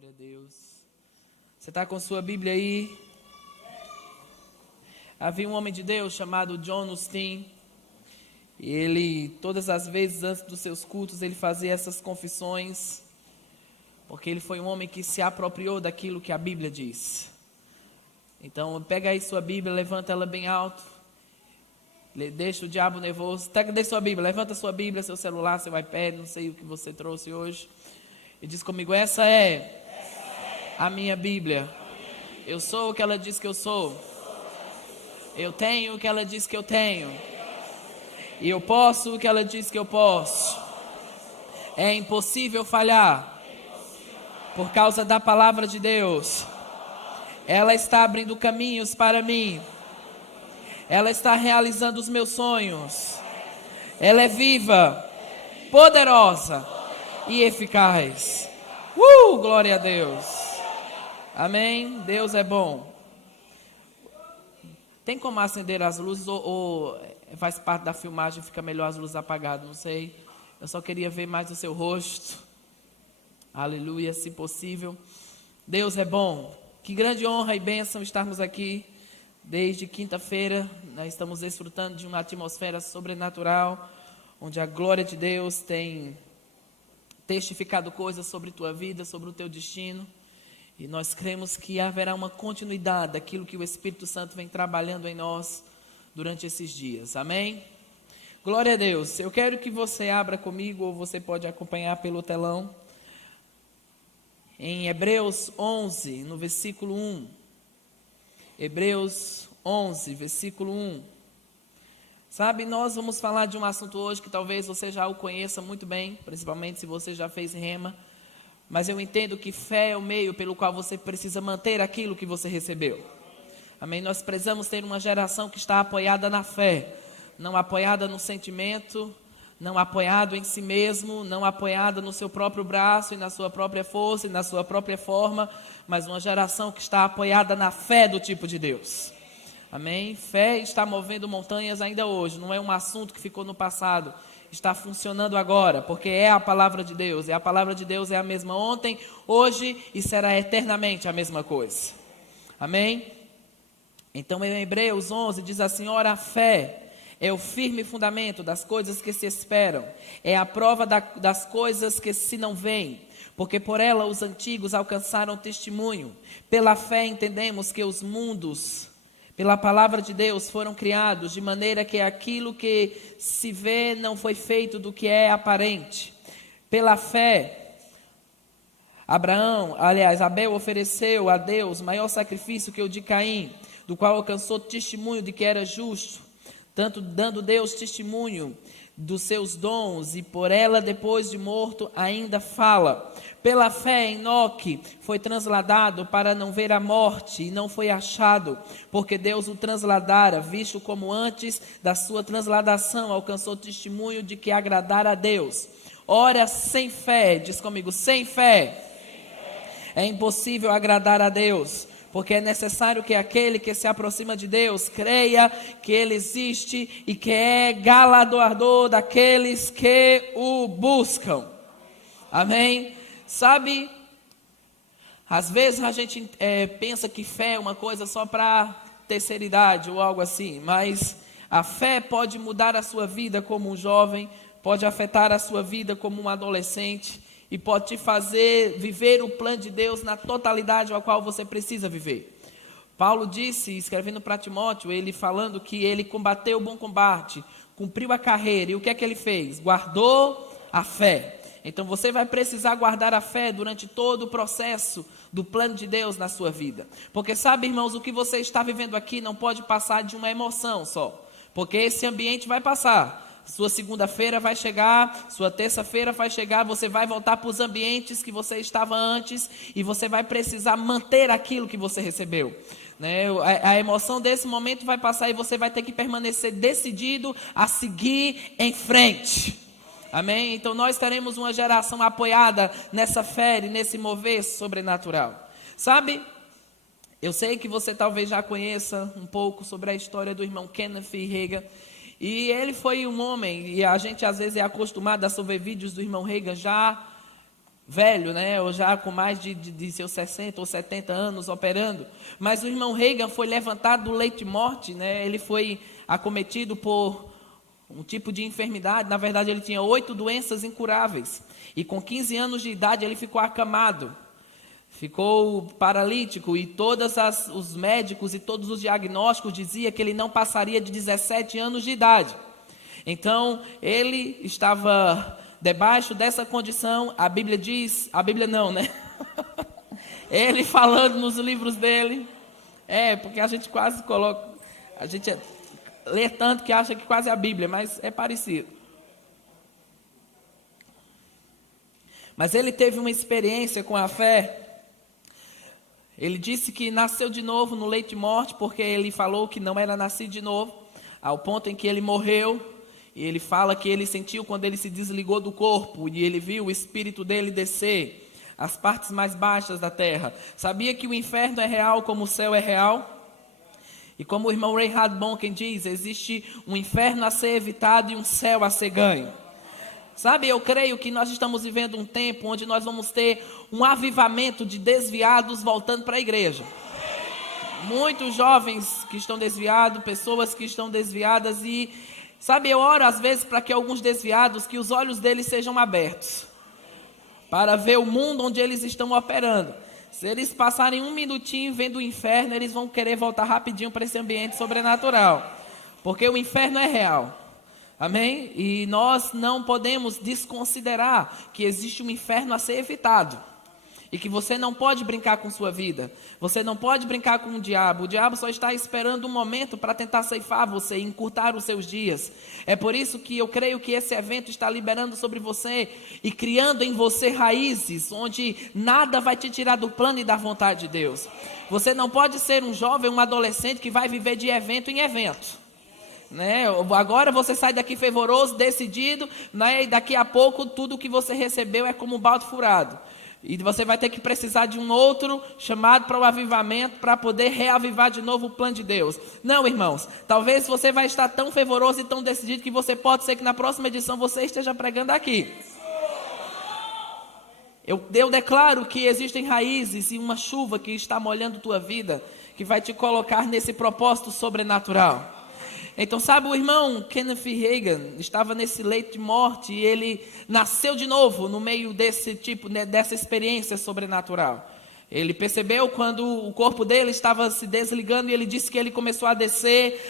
Glória a Deus. Você está com sua Bíblia aí? Havia um homem de Deus chamado John Osteen. E ele, todas as vezes antes dos seus cultos, ele fazia essas confissões. Porque ele foi um homem que se apropriou daquilo que a Bíblia diz. Então, pega aí sua Bíblia, levanta ela bem alto. Deixa o diabo nervoso. Deixa sua Bíblia, levanta sua Bíblia, seu celular, seu iPad, não sei o que você trouxe hoje. E diz comigo, essa é a minha Bíblia. Eu sou o que ela diz que eu sou. Eu tenho o que ela diz que eu tenho. E eu posso o que ela diz que eu posso. É impossível falhar. Por causa da palavra de Deus. Ela está abrindo caminhos para mim. Ela está realizando os meus sonhos. Ela é viva, poderosa e eficaz. Glória a Deus. Amém? Deus é bom. Tem como acender as luzes ou faz parte da filmagem, fica melhor as luzes apagadas? Não sei. Eu só queria ver mais o seu rosto. Aleluia, se possível. Deus é bom. Que grande honra e bênção estarmos aqui. Desde quinta-feira, nós estamos desfrutando de uma atmosfera sobrenatural, onde a glória de Deus tem testificado coisas sobre tua vida, sobre o teu destino. E nós cremos que haverá uma continuidade daquilo que o Espírito Santo vem trabalhando em nós durante esses dias. Amém? Glória a Deus. Eu quero que você abra comigo, ou você pode acompanhar pelo telão, em Hebreus 11, no versículo 1. Hebreus 11, versículo 1. Sabe, nós vamos falar de um assunto hoje que talvez você já o conheça muito bem, principalmente se você já fez rema. Mas eu entendo que fé é o meio pelo qual você precisa manter aquilo que você recebeu. Amém? Nós precisamos ter uma geração que está apoiada na fé, não apoiada no sentimento, não apoiado em si mesmo, não apoiada no seu próprio braço e na sua própria força e na sua própria forma, mas uma geração que está apoiada na fé do tipo de Deus. Amém? Fé está movendo montanhas ainda hoje, não é um assunto que ficou no passado, está funcionando agora, porque é a palavra de Deus, e a palavra de Deus é a mesma ontem, hoje e será eternamente a mesma coisa. Amém? Então em Hebreus 11 diz assim, ora a fé é o firme fundamento das coisas que se esperam, é a prova das coisas que se não veem, porque por ela os antigos alcançaram testemunho. Pela fé entendemos que os mundos, pela palavra de Deus, foram criados, de maneira que aquilo que se vê não foi feito do que é aparente. Pela fé, Abel ofereceu a Deus maior sacrifício que o de Caim, do qual alcançou testemunho de que era justo, tanto dando Deus testemunho dos seus dons, e por ela, depois de morto, ainda fala. Pela fé, Enoque foi transladado para não ver a morte, e não foi achado, porque Deus o transladara, visto como antes da sua transladação alcançou testemunho de que agradara a Deus. Ora, sem fé, diz comigo, sem fé, é impossível agradar a Deus, porque é necessário que aquele que se aproxima de Deus creia que Ele existe e que é galardoador daqueles que o buscam. Amém? Sabe, às vezes a gente pensa que fé é uma coisa só para terceira idade ou algo assim, mas a fé pode mudar a sua vida como um jovem, pode afetar a sua vida como um adolescente, e pode te fazer viver o plano de Deus na totalidade ao qual você precisa viver. Paulo disse, escrevendo para Timóteo, ele falando que ele combateu o bom combate, cumpriu a carreira, e o que é que ele fez? Guardou a fé. Então você vai precisar guardar a fé durante todo o processo do plano de Deus na sua vida. Porque sabe, irmãos, o que você está vivendo aqui não pode passar de uma emoção só, porque esse ambiente vai passar. Sua segunda-feira vai chegar, sua terça-feira vai chegar, você vai voltar para os ambientes que você estava antes e você vai precisar manter aquilo que você recebeu. Né? A emoção desse momento vai passar e você vai ter que permanecer decidido a seguir em frente. Amém? Então nós teremos uma geração apoiada nessa fé e nesse mover sobrenatural. Sabe, eu sei que você talvez já conheça um pouco sobre a história do irmão Kenneth Reagan. E ele foi um homem, e a gente às vezes é acostumado a só ver vídeos do irmão Reagan já velho, né, ou já com mais de seus 60 ou 70 anos operando. Mas o irmão Reagan foi levantado do leito de morte, né, ele foi acometido por um tipo de enfermidade. Na verdade, ele tinha 8 doenças incuráveis. E com 15 anos de idade, ele ficou acamado. Ficou paralítico e todos os médicos e todos os diagnósticos diziam que ele não passaria de 17 anos de idade. Então, ele estava debaixo dessa condição. A Bíblia diz, a Bíblia não, né? Ele falando nos livros dele. Porque a gente quase coloca, a gente lê tanto que acha que quase é a Bíblia, mas é parecido. Mas ele teve uma experiência com a fé. Ele disse que nasceu de novo no leito de morte, porque ele falou que não era nascido de novo, ao ponto em que ele morreu. E ele fala que ele sentiu quando ele se desligou do corpo, e ele viu o espírito dele descer às partes mais baixas da terra. Sabia que o inferno é real como o céu é real? E como o irmão Reinhard Bonken diz, existe um inferno a ser evitado e um céu a ser ganho. Sabe, eu creio que nós estamos vivendo um tempo onde nós vamos ter um avivamento de desviados voltando para a igreja. Muitos jovens que estão desviados, pessoas que estão desviadas e, sabe, eu oro às vezes para que alguns desviados, que os olhos deles sejam abertos, para ver o mundo onde eles estão operando. Se eles passarem um minutinho vendo o inferno, eles vão querer voltar rapidinho para esse ambiente sobrenatural, porque o inferno é real. Amém? E nós não podemos desconsiderar que existe um inferno a ser evitado. E que você não pode brincar com sua vida. Você não pode brincar com o diabo. O diabo só está esperando um momento para tentar ceifar você e encurtar os seus dias. É por isso que eu creio que esse evento está liberando sobre você e criando em você raízes onde nada vai te tirar do plano e da vontade de Deus. Você não pode ser um jovem, um adolescente que vai viver de evento em evento. Né? Agora você sai daqui fervoroso, decidido, né? E daqui a pouco tudo que você recebeu é como um balde furado. E você vai ter que precisar de um outro chamado para o avivamento, para poder reavivar de novo o plano de Deus. Não, irmãos, talvez você vai estar tão fervoroso e tão decidido que você pode ser que na próxima edição você esteja pregando aqui. Eu declaro que existem raízes e uma chuva que está molhando tua vida, que vai te colocar nesse propósito sobrenatural. Então, sabe, o irmão Kenneth Reagan estava nesse leito de morte e ele nasceu de novo no meio desse tipo, né, dessa experiência sobrenatural. Ele percebeu quando o corpo dele estava se desligando e ele disse que ele começou a descer,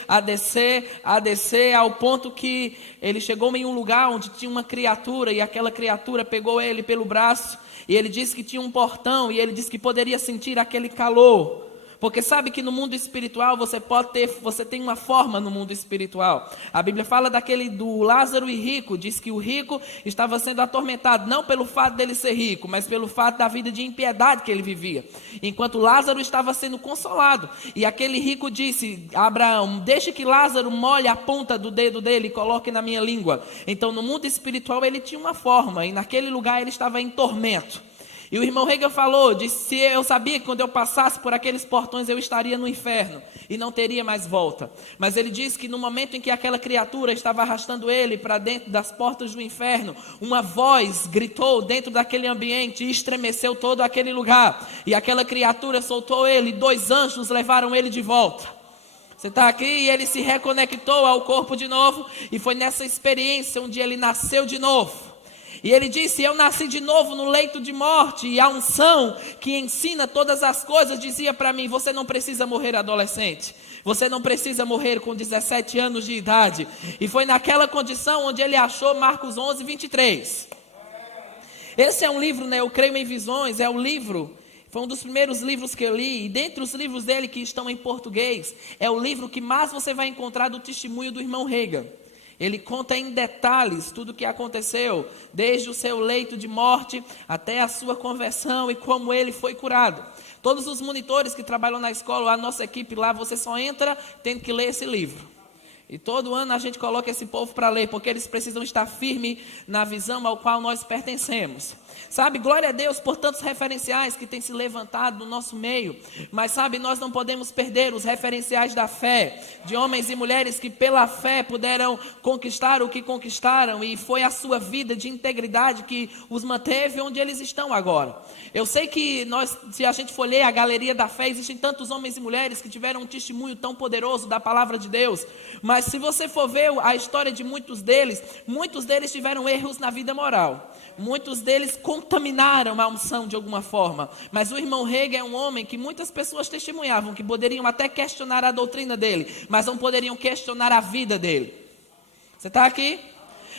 ao ponto que ele chegou em um lugar onde tinha uma criatura e aquela criatura pegou ele pelo braço e ele disse que tinha um portão e ele disse que poderia sentir aquele calor. Porque sabe que no mundo espiritual você tem uma forma no mundo espiritual. A Bíblia fala do Lázaro e rico, diz que o rico estava sendo atormentado, não pelo fato dele ser rico, mas pelo fato da vida de impiedade que ele vivia. Enquanto Lázaro estava sendo consolado. E aquele rico disse, Abraão, deixe que Lázaro molhe a ponta do dedo dele e coloque na minha língua. Então no mundo espiritual ele tinha uma forma, e naquele lugar ele estava em tormento. E o irmão Reagan falou, disse, eu sabia que quando eu passasse por aqueles portões eu estaria no inferno e não teria mais volta. Mas ele disse que no momento em que aquela criatura estava arrastando ele para dentro das portas do inferno, uma voz gritou dentro daquele ambiente e estremeceu todo aquele lugar. E aquela criatura soltou ele, 2 anjos levaram ele de volta. Você está aqui e ele se reconectou ao corpo de novo e foi nessa experiência onde ele nasceu de novo. E ele disse, eu nasci de novo no leito de morte, e a unção que ensina todas as coisas dizia para mim, você não precisa morrer adolescente, você não precisa morrer com 17 anos de idade. E foi naquela condição onde ele achou Marcos 11, 23. Esse é um livro, né, eu creio em visões, foi um dos primeiros livros que eu li, e dentre os livros dele que estão em português, é o livro que mais você vai encontrar do testemunho do irmão Reagan. Ele conta em detalhes tudo o que aconteceu, desde o seu leito de morte até a sua conversão e como ele foi curado. Todos os monitores que trabalham na escola, a nossa equipe lá, você só entra tendo que ler esse livro. E todo ano a gente coloca esse povo para ler, porque eles precisam estar firmes na visão ao qual nós pertencemos. Sabe, glória a Deus por tantos referenciais que têm se levantado no nosso meio. Mas sabe, nós não podemos perder os referenciais da fé, de homens e mulheres que pela fé puderam conquistar o que conquistaram. E foi a sua vida de integridade que os manteve onde eles estão agora. Eu sei que se a gente for ler a galeria da fé, existem tantos homens e mulheres que tiveram um testemunho tão poderoso da palavra de Deus. Mas se você for ver a história de muitos deles tiveram erros na vida moral. Muitos deles contaminaram a unção de alguma forma. Mas o irmão Rega é um homem que muitas pessoas testemunhavam, que poderiam até questionar a doutrina dele, mas não poderiam questionar a vida dele. Você está aqui?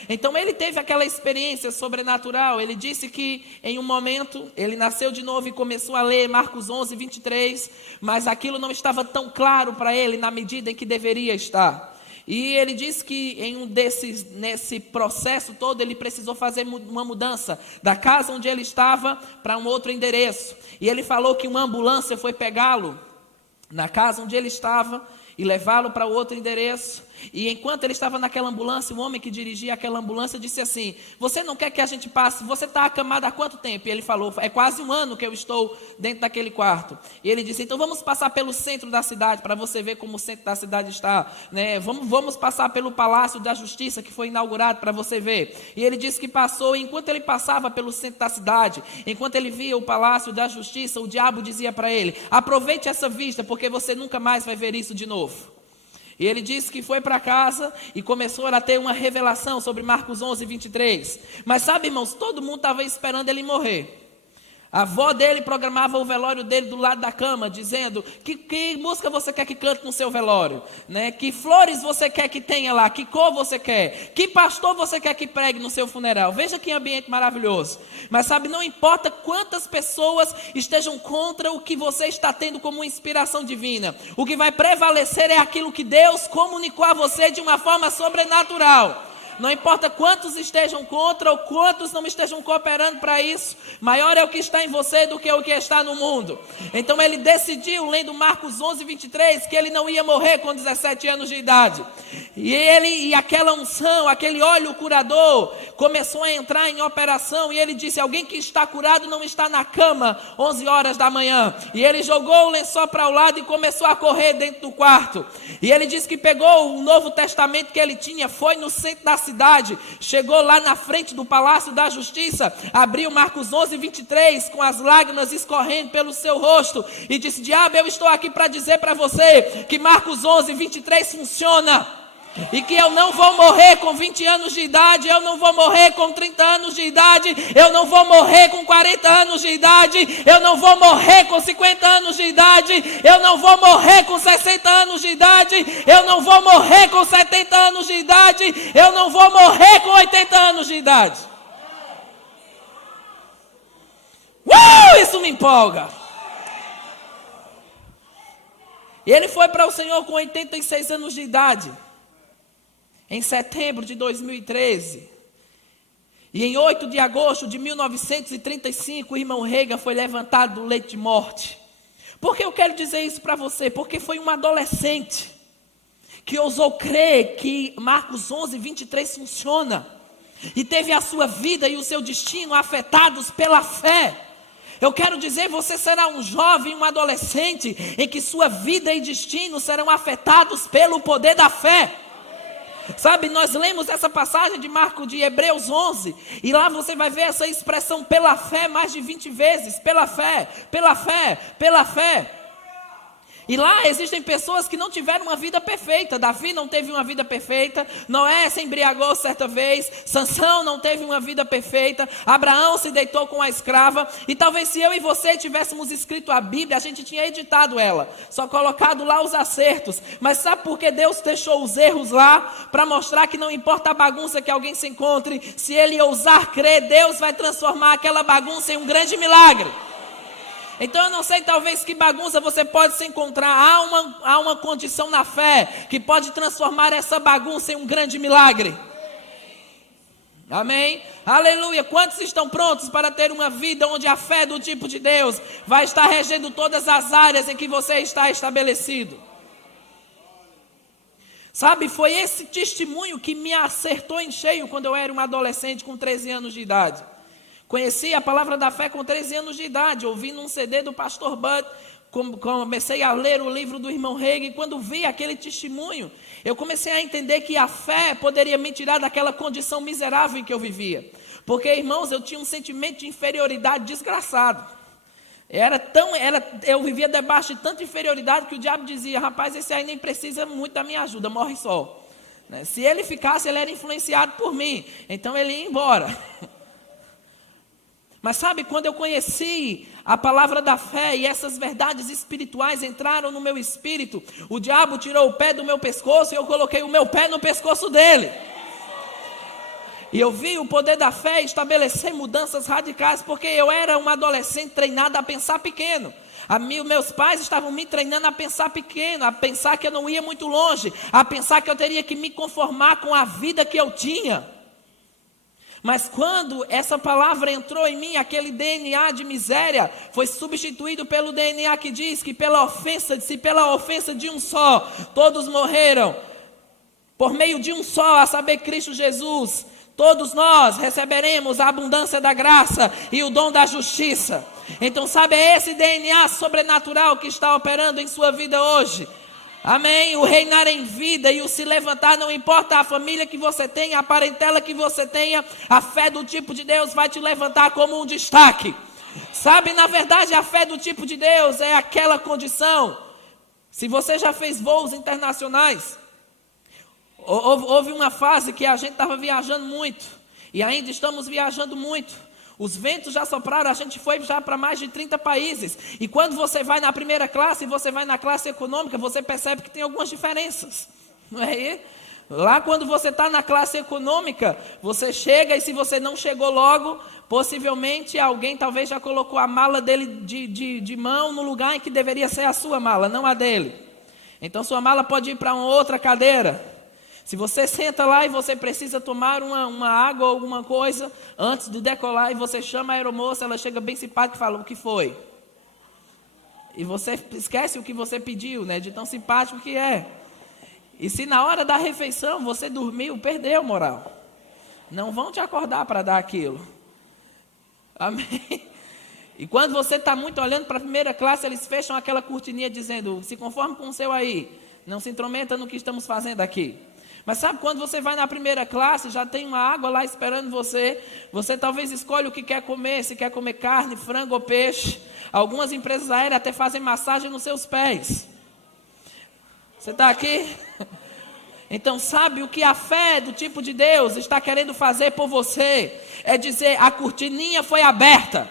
Então ele teve aquela experiência sobrenatural. Ele disse que em um momento ele nasceu de novo e começou a ler Marcos 11, 23, mas aquilo não estava tão claro para ele na medida em que deveria estar. E ele disse que nesse processo todo ele precisou fazer uma mudança da casa onde ele estava para um outro endereço. E ele falou que uma ambulância foi pegá-lo na casa onde ele estava e levá-lo para outro endereço. E enquanto ele estava naquela ambulância, o homem que dirigia aquela ambulância disse assim: você não quer que a gente passe? Você está acamado há quanto tempo? E ele falou: é quase um ano que eu estou dentro daquele quarto. E ele disse: então vamos passar pelo centro da cidade, para você ver como o centro da cidade está, né? Vamos passar pelo Palácio da Justiça, que foi inaugurado, para você ver. E ele disse que passou, e enquanto ele passava pelo centro da cidade, enquanto ele via o Palácio da Justiça, o diabo dizia para ele: aproveite essa vista, porque você nunca mais vai ver isso de novo. E ele disse que foi para casa e começou a ter uma revelação sobre Marcos 11, 23. Mas sabe, irmãos, todo mundo estava esperando ele morrer. A avó dele programava o velório dele do lado da cama, dizendo: que música você quer que cante no seu velório? Né? Que flores você quer que tenha lá? Que cor você quer? Que pastor você quer que pregue no seu funeral? Veja que ambiente maravilhoso. Mas sabe, não importa quantas pessoas estejam contra o que você está tendo como inspiração divina. O que vai prevalecer é aquilo que Deus comunicou a você de uma forma sobrenatural. Não importa quantos estejam contra ou quantos não estejam cooperando para isso, maior é o que está em você do que o que está no mundo. Então ele decidiu, lendo Marcos 11, 23, que ele não ia morrer com 17 anos de idade. E aquela unção, aquele óleo curador, começou a entrar em operação. E ele disse: alguém que está curado não está na cama 11 horas da manhã. E ele jogou o lençol para o lado e começou a correr dentro do quarto. E ele disse que pegou o Novo Testamento que ele tinha, foi no centro da cidade, chegou lá na frente do Palácio da Justiça, abriu Marcos 11, 23, com as lágrimas escorrendo pelo seu rosto, e disse: diabo, eu estou aqui para dizer para você que Marcos 11, 23 funciona. E que eu não vou morrer com 20 anos de idade, eu não vou morrer com 30 anos de idade, eu não vou morrer com 40 anos de idade, eu não vou morrer com 50 anos de idade, eu não vou morrer com 60 anos de idade, eu não vou morrer com 70 anos de idade, eu não vou morrer com 80 anos de idade. Isso me empolga. E ele foi para o Senhor com 86 anos de idade. Em setembro de 2013, e em 8 de agosto de 1935, o irmão Rega foi levantado do leito de morte. Por que eu quero dizer isso para você? Porque foi um adolescente que ousou crer que Marcos 11, 23 funciona, e teve a sua vida e o seu destino afetados pela fé. Eu quero dizer, você será um jovem, um adolescente, em que sua vida e destino serão afetados pelo poder da fé. Sabe, nós lemos essa passagem de Hebreus 11, e lá você vai ver essa expressão pela fé mais de 20 vezes, pela fé, pela fé, pela fé. E lá existem pessoas que não tiveram uma vida perfeita. Davi não teve uma vida perfeita, Noé se embriagou certa vez, Sansão não teve uma vida perfeita, Abraão se deitou com a escrava. E talvez se eu e você tivéssemos escrito a Bíblia, a gente tinha editado ela, só colocado lá os acertos. Mas sabe por que Deus deixou os erros lá? Para mostrar que não importa a bagunça que alguém se encontre, se ele ousar crer, Deus vai transformar aquela bagunça em um grande milagre. Então eu não sei talvez que bagunça você pode se encontrar. Há uma condição na fé que pode transformar essa bagunça em um grande milagre. Amém? Aleluia. Quantos estão prontos para ter uma vida onde a fé do tipo de Deus vai estar regendo todas as áreas em que você está estabelecido? Sabe, foi esse testemunho que me acertou em cheio quando eu era um adolescente com 13 anos de idade. Conheci a palavra da fé com 13 anos de idade, ouvindo um CD do pastor Bud, comecei a ler o livro do irmão Reagan, e quando vi aquele testemunho, eu comecei a entender que a fé poderia me tirar daquela condição miserável em que eu vivia. Porque, irmãos, eu tinha um sentimento de inferioridade desgraçado. Eu vivia debaixo de tanta inferioridade que o diabo dizia: rapaz, esse aí nem precisa muito da minha ajuda, morre só. Se ele ficasse, ele era influenciado por mim, então ele ia embora. Mas sabe, quando eu conheci a palavra da fé e essas verdades espirituais entraram no meu espírito, o diabo tirou o pé do meu pescoço e eu coloquei o meu pé no pescoço dele. E eu vi o poder da fé estabelecer mudanças radicais, porque eu era um adolescente treinado a pensar pequeno. Meus pais estavam me treinando a pensar pequeno, a pensar que eu não ia muito longe, a pensar que eu teria que me conformar com a vida que eu tinha. Mas quando essa palavra entrou em mim, aquele DNA de miséria foi substituído pelo DNA que diz que se pela ofensa de um só, todos morreram, por meio de um só, a saber, Cristo Jesus, todos nós receberemos a abundância da graça e o dom da justiça. Então, sabe, é esse DNA sobrenatural que está operando em sua vida hoje. Amém? O reinar em vida e o se levantar, não importa a família que você tenha, a parentela que você tenha, a fé do tipo de Deus vai te levantar como um destaque. Sabe, na verdade, a fé do tipo de Deus é aquela condição. Se você já fez voos internacionais, houve uma fase que a gente estava viajando muito, e ainda estamos viajando muito. Os ventos já sopraram, a gente foi já para mais de 30 países. E quando você vai na primeira classe e você vai na classe econômica, você percebe que tem algumas diferenças. Não é? Lá quando você está na classe econômica, você chega e se você não chegou logo, possivelmente alguém talvez já colocou a mala dele de mão no lugar em que deveria ser a sua mala, não a dele. Então sua mala pode ir para uma outra cadeira. Se você senta lá e você precisa tomar uma água ou alguma coisa antes de decolar e você chama a aeromoça, ela chega bem simpática e fala: o que foi? E você esquece o que você pediu, né? De tão simpático que é. E se na hora da refeição você dormiu, perdeu moral. Não vão te acordar para dar aquilo. Amém? E quando você está muito olhando para a primeira classe, eles fecham aquela cortininha dizendo: se conforme com o seu aí, não se intrometa no que estamos fazendo aqui. Mas sabe, quando você vai na primeira classe, já tem uma água lá esperando você. Você talvez escolhe o que quer comer, se quer comer carne, frango ou peixe. Algumas empresas aéreas até fazem massagem nos seus pés. Você está aqui? Então sabe o que a fé do tipo de Deus está querendo fazer por você? É dizer: a cortininha foi aberta.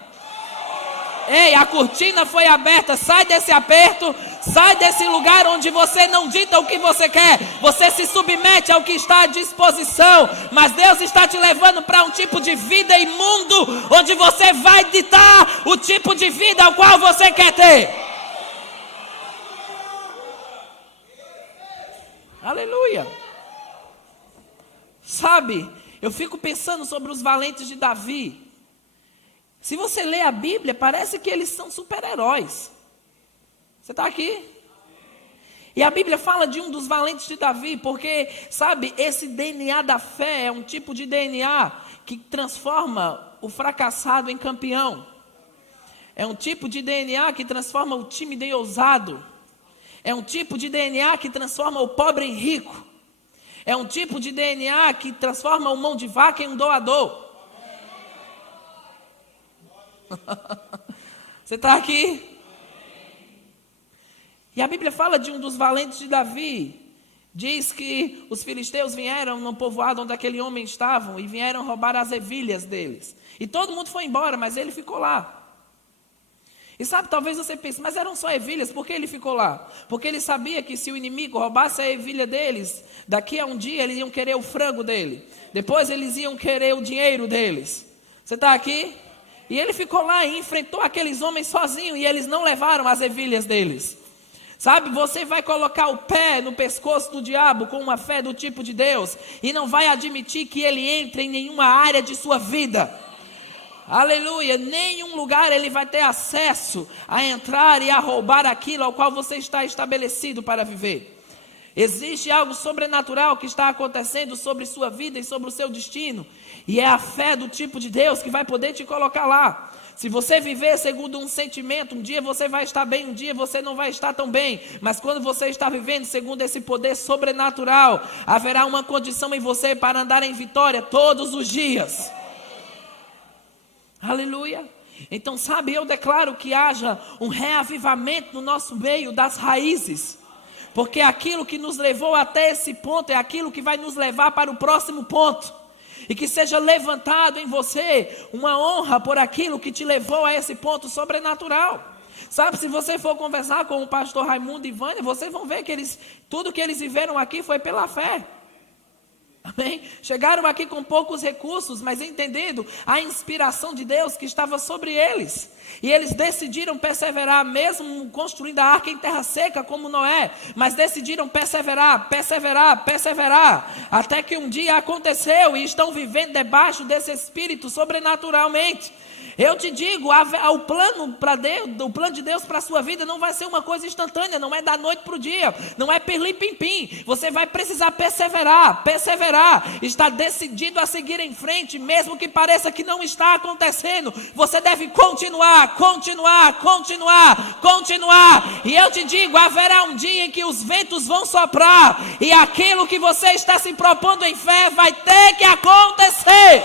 Ei, a cortina foi aberta, sai desse aperto, sai desse lugar onde você não dita o que você quer, você se submete ao que está à disposição, mas Deus está te levando para um tipo de vida imundo, onde você vai ditar o tipo de vida ao qual você quer ter. Aleluia. Sabe, eu fico pensando sobre os valentes de Davi. Se você lê a Bíblia, parece que eles são super-heróis. Você está aqui? E a Bíblia fala de um dos valentes de Davi, porque, sabe, esse DNA da fé é um tipo de DNA que transforma o fracassado em campeão. É um tipo de DNA que transforma o tímido em ousado. É um tipo de DNA que transforma o pobre em rico. É um tipo de DNA que transforma o mão de vaca em um doador. Você está aqui? E a Bíblia fala de um dos valentes de Davi. Diz que os filisteus vieram no povoado onde aquele homem estava e vieram roubar as ervilhas deles. E todo mundo foi embora, mas ele ficou lá. E sabe, talvez você pense: mas eram só ervilhas, por que ele ficou lá? Porque ele sabia que se o inimigo roubasse a ervilha deles, daqui a um dia eles iam querer o frango dele. Depois eles iam querer o dinheiro deles. Você está aqui? E ele ficou lá e enfrentou aqueles homens sozinho, e eles não levaram as ervilhas deles. Sabe, você vai colocar o pé no pescoço do diabo com uma fé do tipo de Deus, e não vai admitir que ele entre em nenhuma área de sua vida. Aleluia, nenhum lugar ele vai ter acesso a entrar e a roubar aquilo ao qual você está estabelecido para viver. Existe algo sobrenatural que está acontecendo sobre sua vida e sobre o seu destino. E é a fé do tipo de Deus que vai poder te colocar lá. Se você viver segundo um sentimento, um dia você vai estar bem, um dia você não vai estar tão bem. Mas quando você está vivendo segundo esse poder sobrenatural, haverá uma condição em você para andar em vitória todos os dias. Aleluia. Então, sabe, eu declaro que haja um reavivamento no nosso meio das raízes. Porque aquilo que nos levou até esse ponto é aquilo que vai nos levar para o próximo ponto. E que seja levantado em você uma honra por aquilo que te levou a esse ponto sobrenatural. Sabe, se você for conversar com o pastor Raimundo e Vânia, vocês vão ver que tudo que eles viveram aqui foi pela fé. Amém? Chegaram aqui com poucos recursos, mas entendendo a inspiração de Deus que estava sobre eles. E eles decidiram perseverar, mesmo construindo a arca em terra seca como Noé. Mas decidiram perseverar, até que um dia aconteceu e estão vivendo debaixo desse Espírito sobrenaturalmente. Eu te digo, o plano de Deus para a sua vida não vai ser uma coisa instantânea, não é da noite para o dia, não é pirlim-pim-pim. Você vai precisar perseverar, está decidido a seguir em frente, mesmo que pareça que não está acontecendo. Você deve continuar. E eu te digo, haverá um dia em que os ventos vão soprar, e aquilo que você está se propondo em fé vai ter que acontecer.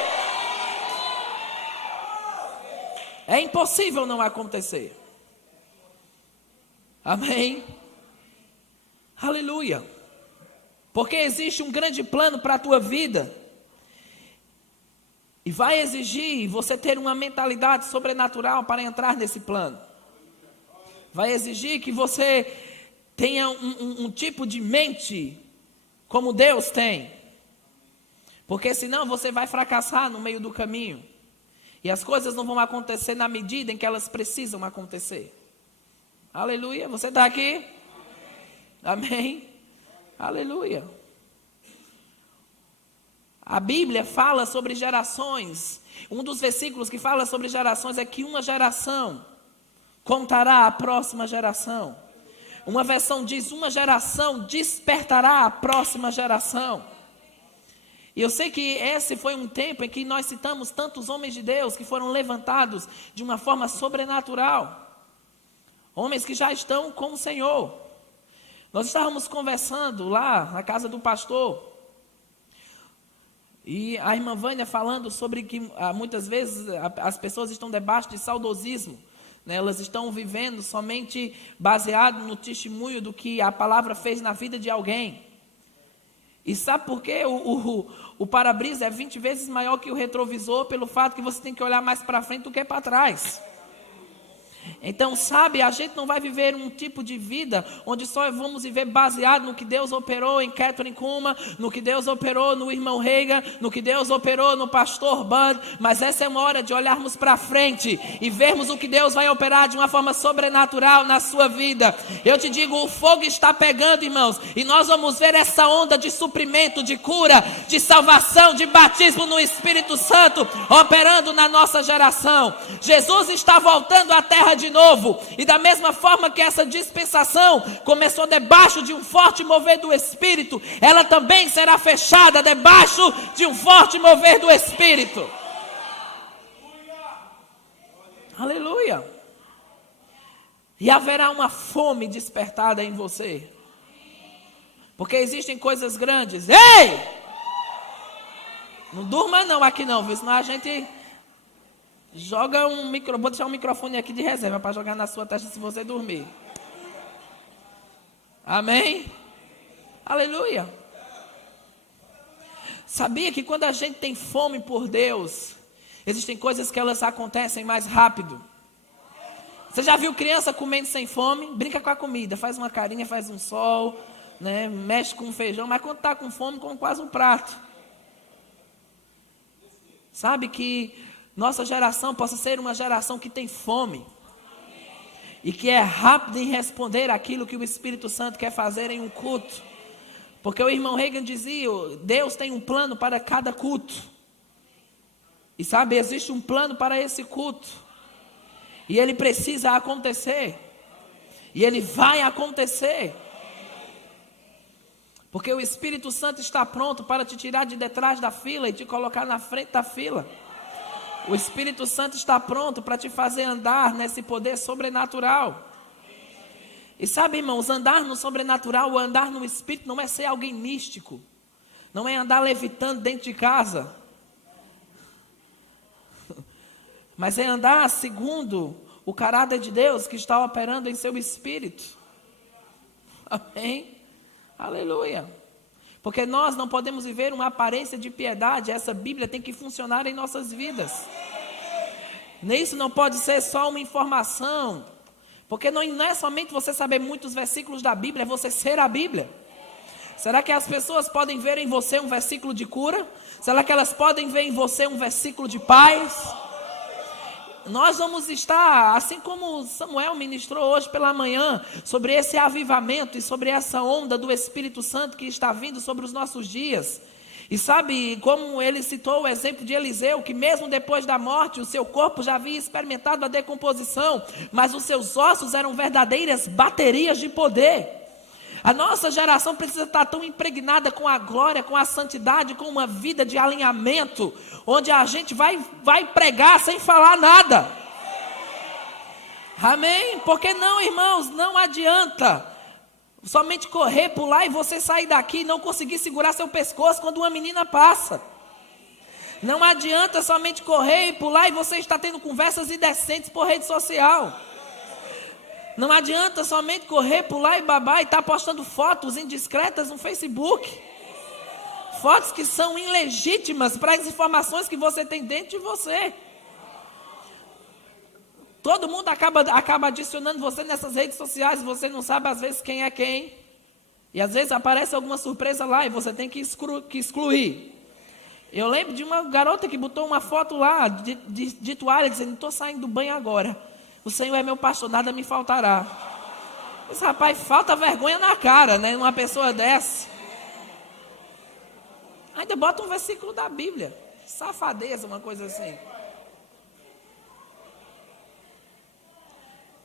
É impossível não acontecer. Amém? Aleluia. Porque existe um grande plano para a tua vida. E vai exigir você ter uma mentalidade sobrenatural para entrar nesse plano. Vai exigir que você tenha um tipo de mente como Deus tem. Porque senão você vai fracassar no meio do caminho. E as coisas não vão acontecer na medida em que elas precisam acontecer. Aleluia. Você está aqui? Amém. Aleluia. A Bíblia fala sobre gerações. Um dos versículos que fala sobre gerações é que uma geração contará a próxima geração. Uma versão diz: uma geração despertará a próxima geração. E eu sei que esse foi um tempo em que nós citamos tantos homens de Deus que foram levantados de uma forma sobrenatural. Homens que já estão com o Senhor. Nós estávamos conversando lá na casa do pastor. E a irmã Vânia falando sobre que muitas vezes as pessoas estão debaixo de saudosismo. Né? Elas estão vivendo somente baseado no testemunho do que a palavra fez na vida de alguém. E sabe por quê? O para-brisa é 20 vezes maior que o retrovisor, pelo fato que você tem que olhar mais para frente do que para trás. Então, sabe, a gente não vai viver um tipo de vida onde só vamos viver baseado no que Deus operou em Catherine Kuma, no que Deus operou no irmão Reagan, no que Deus operou no pastor Bud, mas essa é uma hora de olharmos para frente e vermos o que Deus vai operar de uma forma sobrenatural na sua vida. Eu te digo, o fogo está pegando, irmãos, e nós vamos ver essa onda de suprimento, de cura, de salvação, de batismo no Espírito Santo operando na nossa geração. Jesus está voltando à terra de novo, e da mesma forma que essa dispensação começou debaixo de um forte mover do Espírito, ela também será fechada debaixo de um forte mover do Espírito. Aleluia. E haverá uma fome despertada em você, porque existem coisas grandes. Ei! Não durma não aqui não, viu? Senão a gente joga vou deixar um microfone aqui de reserva para jogar na sua testa se você dormir. Amém? Aleluia. Sabia que quando a gente tem fome por Deus, existem coisas que elas acontecem mais rápido. Você já viu criança comendo sem fome? Brinca com a comida, faz uma carinha, faz um sol, né? Mexe com feijão, mas quando está com fome, come quase um prato. Sabe que nossa geração possa ser uma geração que tem fome. E que é rápida em responder aquilo que o Espírito Santo quer fazer em um culto. Porque o irmão Reagan dizia, Deus tem um plano para cada culto. E sabe, existe um plano para esse culto. E ele precisa acontecer. E ele vai acontecer. Porque o Espírito Santo está pronto para te tirar de detrás da fila e te colocar na frente da fila. O Espírito Santo está pronto para te fazer andar nesse poder sobrenatural. E sabe, irmãos, andar no sobrenatural, ou andar no Espírito, não é ser alguém místico. Não é andar levitando dentro de casa. Mas é andar segundo o caráter de Deus que está operando em seu espírito. Amém? Aleluia. Porque nós não podemos viver uma aparência de piedade. Essa Bíblia tem que funcionar em nossas vidas. Isso não pode ser só uma informação. Porque não é somente você saber muitos versículos da Bíblia, é você ser a Bíblia. Será que as pessoas podem ver em você um versículo de cura? Será que elas podem ver em você um versículo de paz? Nós vamos estar, assim como Samuel ministrou hoje pela manhã, sobre esse avivamento e sobre essa onda do Espírito Santo que está vindo sobre os nossos dias. E sabe, como ele citou o exemplo de Eliseu, que mesmo depois da morte, o seu corpo já havia experimentado a decomposição, mas os seus ossos eram verdadeiras baterias de poder. A nossa geração precisa estar tão impregnada com a glória, com a santidade, com uma vida de alinhamento, onde a gente vai pregar sem falar nada. Amém? Porque não, irmãos, não adianta somente correr, pular e você sair daqui e não conseguir segurar seu pescoço quando uma menina passa. Não adianta somente correr e pular e você está tendo conversas indecentes por rede social. Não adianta somente correr, pular e babar e estar postando fotos indiscretas no Facebook. Fotos que são ilegítimas para as informações que você tem dentro de você. Todo mundo acaba adicionando você nessas redes sociais, você não sabe às vezes quem é quem. E às vezes aparece alguma surpresa lá e você tem que excluir. Eu lembro de uma garota que botou uma foto lá de toalha, dizendo: estou saindo do banho agora. O Senhor é meu pastor, nada me faltará. Esse rapaz, falta vergonha na cara, né? Uma pessoa dessa. Ainda bota um versículo da Bíblia. Safadeza, uma coisa assim.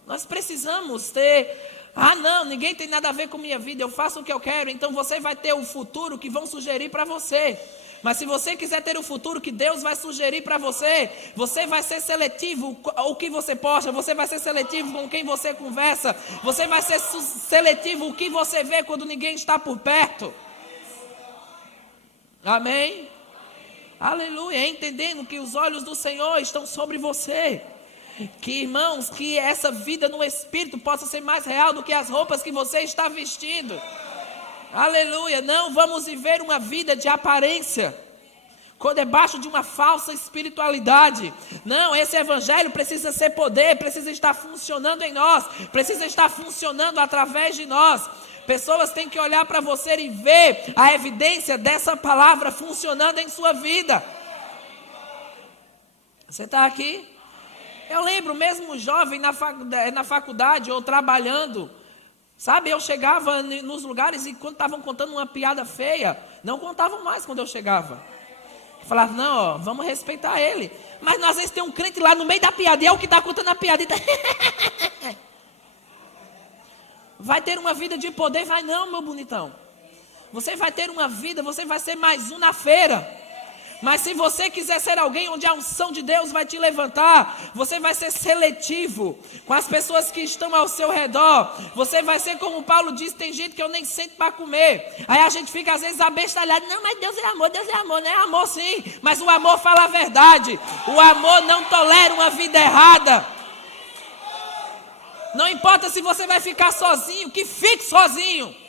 Nós precisamos ter... não, ninguém tem nada a ver com minha vida, eu faço o que eu quero, então você vai ter o futuro que vão sugerir para você. Mas se você quiser ter o futuro que Deus vai sugerir para você, você vai ser seletivo o que você posta, você vai ser seletivo com quem você conversa, você vai ser seletivo o que você vê quando ninguém está por perto. Amém? Aleluia, entendendo que os olhos do Senhor estão sobre você. Que, irmãos, que essa vida no Espírito possa ser mais real do que as roupas que você está vestindo. Aleluia, não vamos viver uma vida de aparência, debaixo de uma falsa espiritualidade. Não, esse evangelho precisa ser poder, precisa estar funcionando em nós, precisa estar funcionando através de nós. Pessoas têm que olhar para você e ver a evidência dessa palavra funcionando em sua vida. Você está aqui? Eu lembro mesmo jovem na faculdade ou trabalhando, sabe, eu chegava nos lugares e quando estavam contando uma piada feia, não contavam mais quando eu chegava. Eu falava: não, vamos respeitar ele. Mas às vezes tem um crente lá no meio da piada e é o que está contando a piada. Vai ter uma vida de poder? Vai não, meu bonitão. Você vai ter uma vida, você vai ser mais um na feira. Mas se você quiser ser alguém onde a unção de Deus vai te levantar, você vai ser seletivo com as pessoas que estão ao seu redor. Você vai ser como Paulo diz: tem gente que eu nem sento para comer. Aí a gente fica às vezes abestalhado: não, mas Deus é amor, não é amor sim. Mas o amor fala a verdade. O amor não tolera uma vida errada. Não importa se você vai ficar sozinho, que fique sozinho.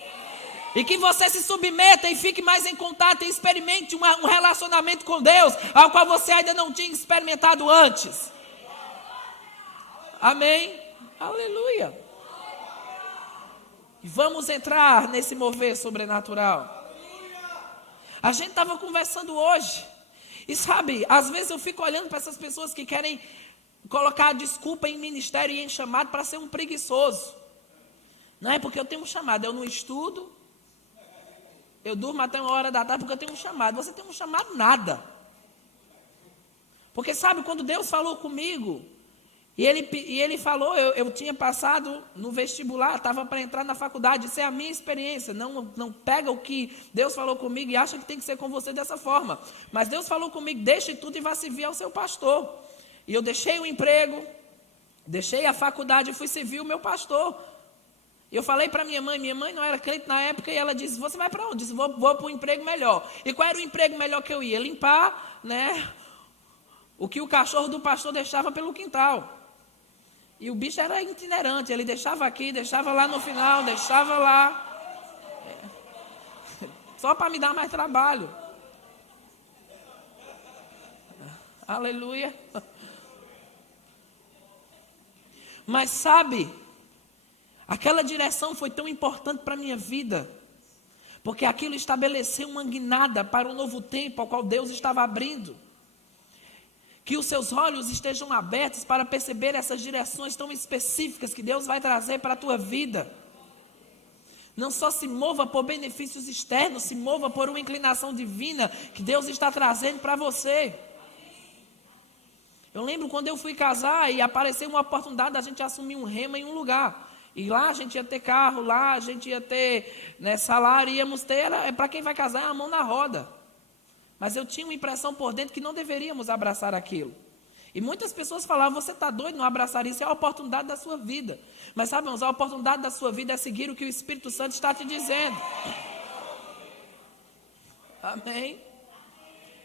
E que você se submeta e fique mais em contato e experimente um relacionamento com Deus, ao qual você ainda não tinha experimentado antes. Amém? Aleluia. E vamos entrar nesse mover sobrenatural. A gente estava conversando hoje. E sabe, às vezes eu fico olhando para essas pessoas que querem colocar desculpa em ministério e em chamado para ser um preguiçoso. Não é porque eu tenho um chamado, eu não estudo. Eu durmo até 1h da tarde porque eu tenho um chamado. Você tem um chamado nada. Porque sabe, quando Deus falou comigo, E ele falou, eu tinha passado no vestibular, estava para entrar na faculdade, isso é a minha experiência, não pega o que Deus falou comigo e acha que tem que ser com você dessa forma. Mas Deus falou comigo, deixe tudo e vá servir ao seu pastor. E eu deixei o emprego, deixei a faculdade e fui servir o meu pastor. E eu falei para minha mãe não era crente na época, e ela disse, você vai para onde? Eu disse, vou para um emprego melhor. E qual era o emprego melhor que eu ia? Limpar, né, o que o cachorro do pastor deixava pelo quintal. E o bicho era itinerante, ele deixava aqui, deixava lá no final, deixava lá. Só para me dar mais trabalho. Aleluia. Mas sabe, aquela direção foi tão importante para a minha vida, porque aquilo estabeleceu uma guinada para o novo tempo ao qual Deus estava abrindo. Que os seus olhos estejam abertos para perceber essas direções tão específicas que Deus vai trazer para a tua vida. Não só se mova por benefícios externos, se mova por uma inclinação divina que Deus está trazendo para você. Eu lembro quando eu fui casar e apareceu uma oportunidade da gente assumir um rema em um lugar. E lá a gente ia ter carro, lá a gente ia ter, né, salário, íamos ter, para quem vai casar é a mão na roda. Mas eu tinha uma impressão por dentro que não deveríamos abraçar aquilo. E muitas pessoas falavam, você está doido não abraçar isso, é a oportunidade da sua vida. Mas sabe, irmãos, a oportunidade da sua vida é seguir o que o Espírito Santo está te dizendo. Amém?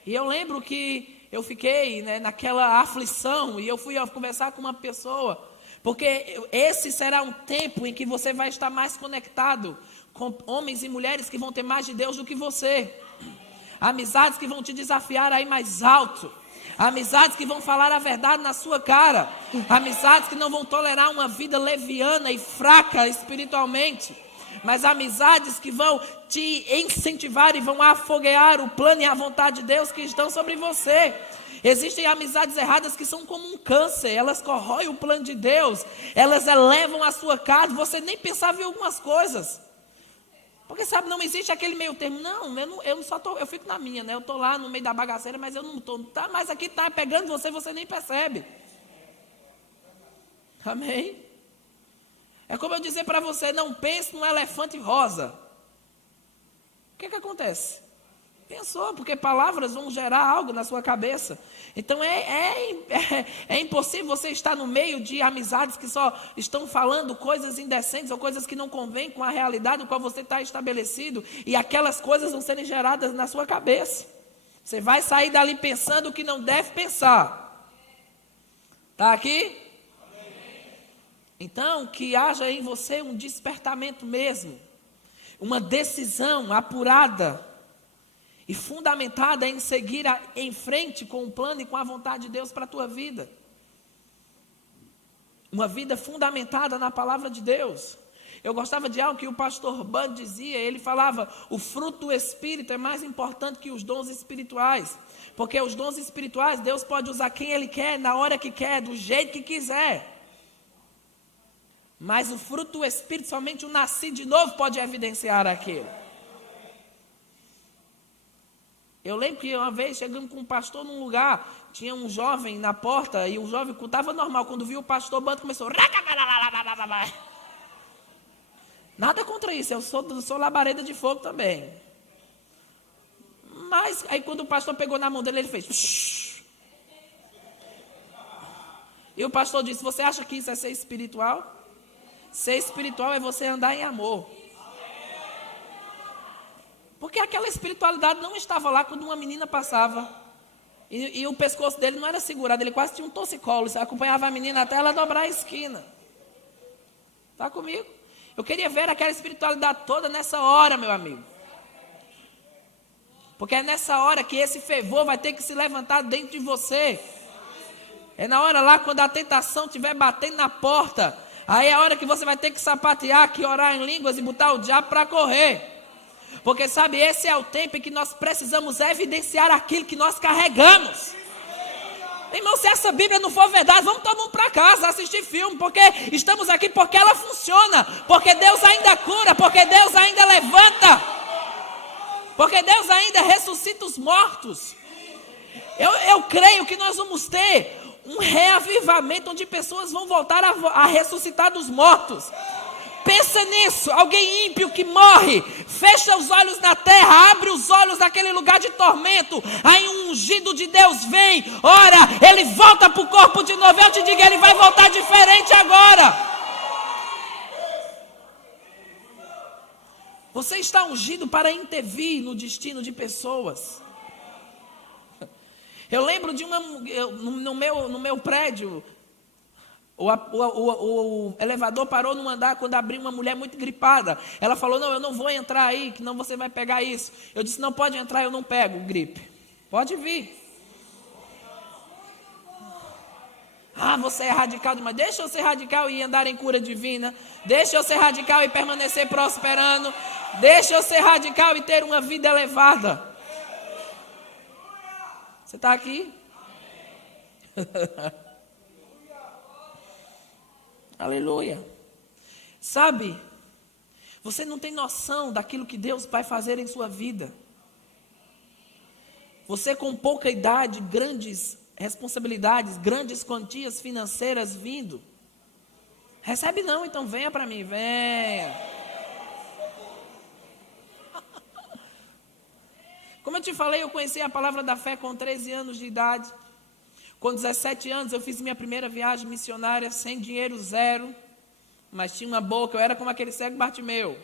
E eu lembro que eu fiquei, né, naquela aflição, e eu fui conversar com uma pessoa, porque esse será um tempo em que você vai estar mais conectado com homens e mulheres que vão ter mais de Deus do que você. Amizades que vão te desafiar a ir mais alto. Amizades que vão falar a verdade na sua cara. Amizades que não vão tolerar uma vida leviana e fraca espiritualmente. Mas amizades que vão te incentivar e vão afoguear o plano e a vontade de Deus que estão sobre você. Existem amizades erradas que são como um câncer. Elas corroem o plano de Deus. Elas elevam a sua carne. Você nem pensava em algumas coisas. Porque sabe, não existe aquele meio termo. Não, eu só tô, eu fico na minha, né? Eu estou lá no meio da bagaceira, mas eu não estou. Tá, mas aqui está pegando você nem percebe. Amém? É como eu dizer para você, não pense num elefante rosa. O que acontece? Pensou, porque palavras vão gerar algo na sua cabeça. Então é impossível você estar no meio de amizades que só estão falando coisas indecentes ou coisas que não convêm com a realidade no qual você está estabelecido, e aquelas coisas vão serem geradas na sua cabeça. Você vai sair dali pensando o que não deve pensar. Está aqui? Então, que haja em você um despertamento mesmo, uma decisão apurada e fundamentada em seguir em frente com o plano e com a vontade de Deus para a tua vida. Uma vida fundamentada na palavra de Deus. Eu gostava de algo que o pastor Band dizia, ele falava, o fruto do Espírito é mais importante que os dons espirituais. Porque os dons espirituais, Deus pode usar quem Ele quer, na hora que quer, do jeito que quiser. Mas o fruto do Espírito, somente o nascido de novo pode evidenciar aquilo. Eu lembro que uma vez, chegando com um pastor num lugar, tinha um jovem na porta, e o jovem estava normal. Quando viu o pastor, o bando começou... Nada contra isso, eu sou labareda de fogo também. Mas, aí quando o pastor pegou na mão dele, ele fez... Psh. E o pastor disse, você acha que isso é ser espiritual? Ser espiritual é você andar em amor. Porque aquela espiritualidade não estava lá quando uma menina passava. E o pescoço dele não era segurado, ele quase tinha um torcicolo. Você acompanhava a menina até ela dobrar a esquina. Está comigo? Eu queria ver aquela espiritualidade toda nessa hora, meu amigo. Porque é nessa hora que esse fervor vai ter que se levantar dentro de você. É na hora lá quando a tentação estiver batendo na porta. Aí é a hora que você vai ter que sapatear, que orar em línguas e botar o diabo para correr. Porque sabe, esse é o tempo em que nós precisamos evidenciar aquilo que nós carregamos. Irmão, se essa Bíblia não for verdade, vamos todo mundo para casa assistir filme. Porque estamos aqui porque ela funciona. Porque Deus ainda cura, porque Deus ainda levanta. Porque Deus ainda ressuscita os mortos. Eu creio que nós vamos ter um reavivamento onde pessoas vão voltar a ressuscitar dos mortos. Pensa nisso, alguém ímpio que morre, fecha os olhos na terra, abre os olhos naquele lugar de tormento, aí um ungido de Deus vem, ora, ele volta para o corpo de novo. Eu te digo, ele vai voltar diferente agora. Você está ungido para intervir no destino de pessoas. Eu lembro de no meu prédio, o elevador parou num andar quando abriu uma mulher muito gripada. Ela falou, não, eu não vou entrar aí, que não você vai pegar isso. Eu disse, não pode entrar, eu não pego gripe. Pode vir. Ah, você é radical demais. Deixa eu ser radical e andar em cura divina. Deixa eu ser radical e permanecer prosperando. Deixa eu ser radical e ter uma vida elevada. Você está aqui? Aleluia. Sabe, você não tem noção daquilo que Deus vai fazer em sua vida. Você com pouca idade, grandes responsabilidades, grandes quantias financeiras vindo. Recebe não, então venha para mim, venha. Como eu te falei, eu conheci a palavra da fé com 13 anos de idade. Com 17 anos eu fiz minha primeira viagem missionária, sem dinheiro, zero. Mas tinha uma boca, eu era como aquele cego Bartimeu.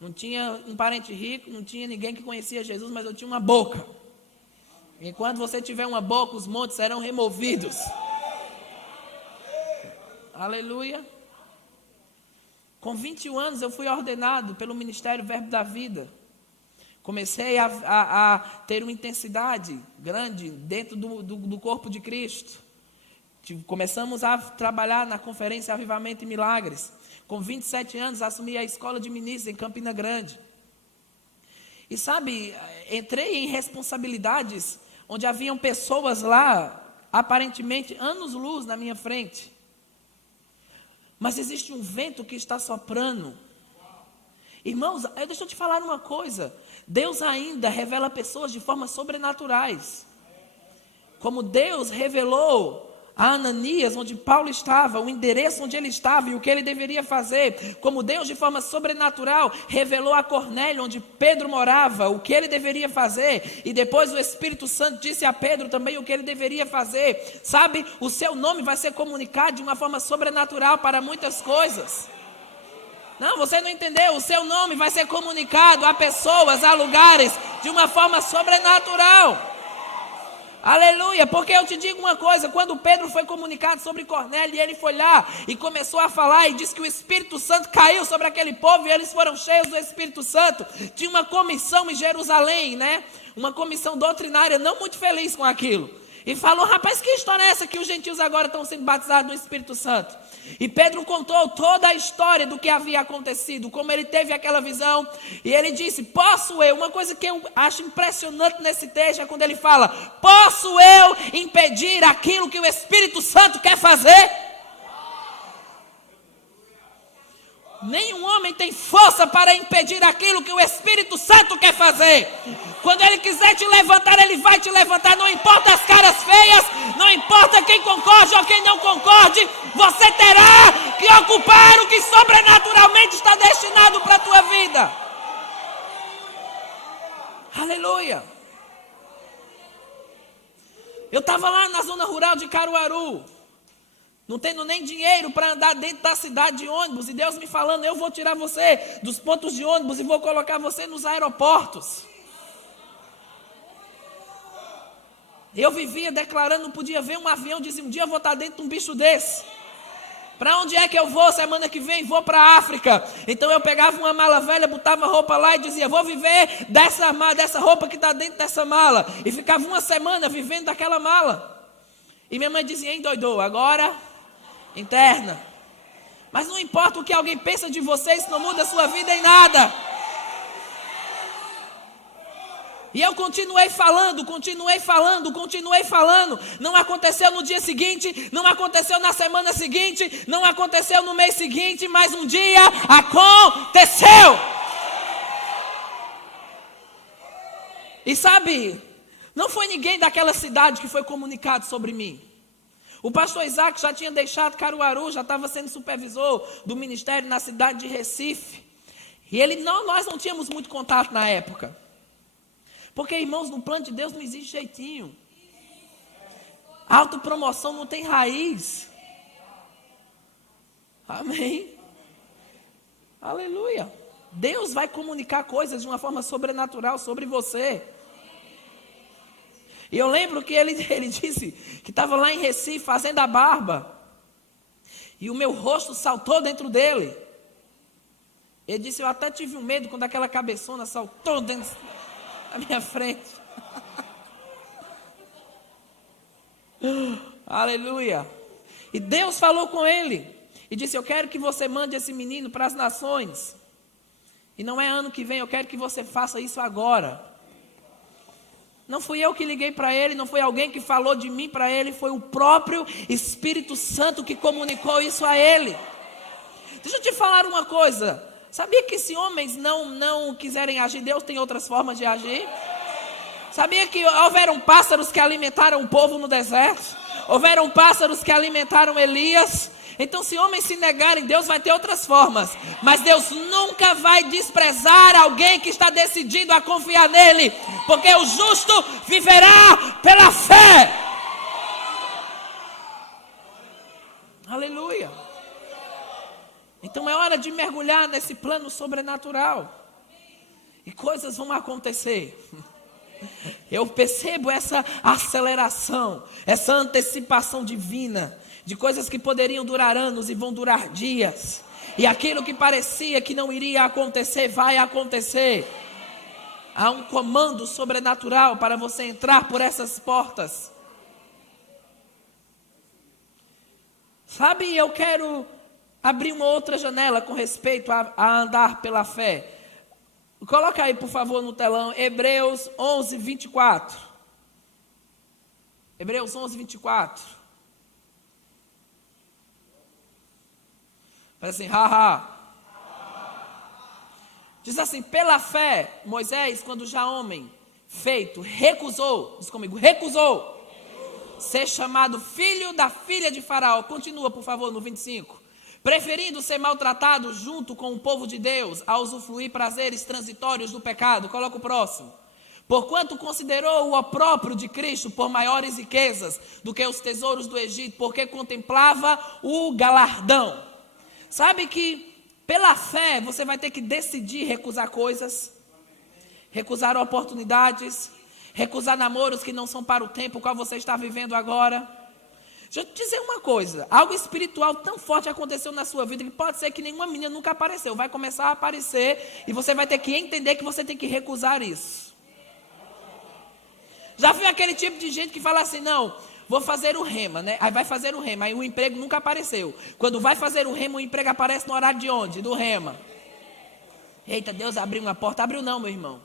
Não tinha um parente rico, não tinha ninguém que conhecia Jesus, mas eu tinha uma boca. Enquanto você tiver uma boca, os montes serão removidos. Aleluia. Com 21 anos eu fui ordenado pelo Ministério Verbo da Vida. Comecei a ter uma intensidade grande dentro do corpo de Cristo. Começamos a trabalhar na conferência Avivamento e Milagres. Com 27 anos assumi a escola de ministros em Campina Grande. E sabe, entrei em responsabilidades onde haviam pessoas lá, aparentemente anos-luz na minha frente. Mas existe um vento que está soprando. Irmãos, deixa eu te falar uma coisa. Deus ainda revela pessoas de formas sobrenaturais. Como Deus revelou a Ananias, onde Paulo estava, o endereço onde ele estava e o que ele deveria fazer. Como Deus, de forma sobrenatural, revelou a Cornélio, onde Pedro morava, o que ele deveria fazer. E depois o Espírito Santo disse a Pedro também o que ele deveria fazer. Sabe, o seu nome vai ser comunicado de uma forma sobrenatural para muitas coisas. Não, você não entendeu. O seu nome vai ser comunicado a pessoas, a lugares, de uma forma sobrenatural. Aleluia, porque eu te digo uma coisa, quando Pedro foi comunicado sobre Cornélio, e ele foi lá e começou a falar e disse que o Espírito Santo caiu sobre aquele povo e eles foram cheios do Espírito Santo. Tinha uma comissão em Jerusalém, né? Uma comissão doutrinária não muito feliz com aquilo. E falou, rapaz, que história é essa que os gentios agora estão sendo batizados no Espírito Santo? E Pedro contou toda a história do que havia acontecido, como ele teve aquela visão. E ele disse, posso eu, uma coisa que eu acho impressionante nesse texto é quando ele fala, posso eu impedir aquilo que o Espírito Santo quer fazer? Nenhum homem tem força para impedir aquilo que o Espírito Santo quer fazer. Quando ele quiser te levantar, ele vai te levantar. Não importa as caras feias, não importa quem concorde ou quem não concorde, você terá que ocupar o que sobrenaturalmente está destinado para a tua vida. Aleluia. Eu estava lá na zona rural de Caruaru, não tendo nem dinheiro para andar dentro da cidade de ônibus. E Deus me falando, eu vou tirar você dos pontos de ônibus e vou colocar você nos aeroportos. Eu vivia declarando, não podia ver um avião, dizia, um dia eu vou estar dentro de um bicho desse. Para onde é que eu vou? Semana que vem vou para a África. Então eu pegava uma mala velha, botava roupa lá e dizia, vou viver dessa roupa que está dentro dessa mala. E ficava uma semana vivendo daquela mala. E minha mãe dizia, endoidou, agora interna. Mas não importa o que alguém pensa de você, isso não muda a sua vida em nada. E eu continuei falando. Não aconteceu no dia seguinte, não aconteceu na semana seguinte, não aconteceu no mês seguinte, mas um dia aconteceu. E sabe, não foi ninguém daquela cidade que foi comunicado sobre mim. O pastor Isaac já tinha deixado Caruaru, já estava sendo supervisor do ministério na cidade de Recife. E nós não tínhamos muito contato na época. Porque, irmãos, no plano de Deus não existe jeitinho. Autopromoção não tem raiz. Amém. Aleluia. Deus vai comunicar coisas de uma forma sobrenatural sobre você. E eu lembro que ele disse que estava lá em Recife fazendo a barba. E o meu rosto saltou dentro dele. Ele disse, eu até tive um medo quando aquela cabeçona saltou dentro da minha frente. Aleluia. E Deus falou com ele. E disse, eu quero que você mande esse menino para as nações. E não é ano que vem, eu quero que você faça isso agora. Não fui eu que liguei para ele, não foi alguém que falou de mim para ele, foi o próprio Espírito Santo que comunicou isso a ele. Deixa eu te falar uma coisa. Sabia que se homens não quiserem agir, Deus tem outras formas de agir? Sabia que houveram pássaros que alimentaram o povo no deserto? Houveram pássaros que alimentaram Elias? Então, se homens se negarem, Deus vai ter outras formas. Mas Deus nunca vai desprezar alguém que está decidido a confiar nele. Porque o justo viverá pela fé. Aleluia. Então é hora de mergulhar nesse plano sobrenatural. E coisas vão acontecer. Eu percebo essa aceleração, essa antecipação divina. De coisas que poderiam durar anos e vão durar dias. E aquilo que parecia que não iria acontecer, vai acontecer. Há um comando sobrenatural para você entrar por essas portas. Sabe, eu quero abrir uma outra janela com respeito a andar pela fé. Coloca aí, por favor, no telão, Hebreus 11, 24. Hebreus 11, 24. Faz assim, haha. Diz assim, pela fé, Moisés, quando já homem feito, recusou, diz comigo, recusou ser chamado filho da filha de Faraó. Continua, por favor, no 25. Preferindo ser maltratado junto com o povo de Deus, a usufruir prazeres transitórios do pecado. Coloca o próximo. Porquanto considerou o opróprio de Cristo por maiores riquezas do que os tesouros do Egito, porque contemplava o galardão. Sabe que pela fé você vai ter que decidir recusar coisas, recusar oportunidades, recusar namoros que não são para o tempo qual você está vivendo agora. Deixa eu te dizer uma coisa, algo espiritual tão forte aconteceu na sua vida que pode ser que nenhuma menina nunca apareceu, vai começar a aparecer e você vai ter que entender que você tem que recusar isso. Já viu aquele tipo de gente que fala assim, não, vou fazer o rema, né? Aí vai fazer o rema, aí o emprego nunca apareceu. Quando vai fazer o rema, o emprego aparece no horário de onde? Do rema. Eita, Deus abriu uma porta. Abriu não, meu irmão.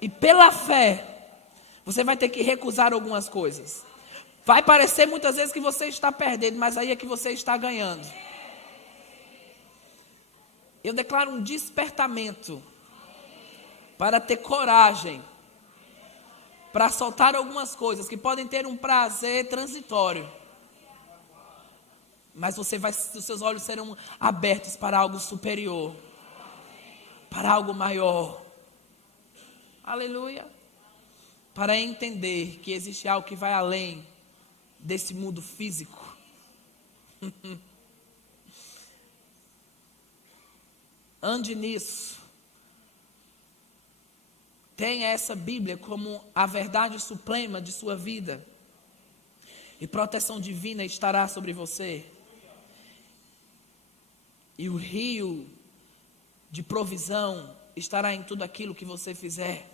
E pela fé, você vai ter que recusar algumas coisas. Vai parecer muitas vezes que você está perdendo, mas aí é que você está ganhando. Eu declaro um despertamento para ter coragem, para soltar algumas coisas que podem ter um prazer transitório. Mas os seus olhos serão abertos para algo superior, para algo maior. Aleluia. Para entender que existe algo que vai além desse mundo físico. Ande nisso. Tenha essa Bíblia como a verdade suprema de sua vida. E proteção divina estará sobre você. E o rio de provisão estará em tudo aquilo que você fizer.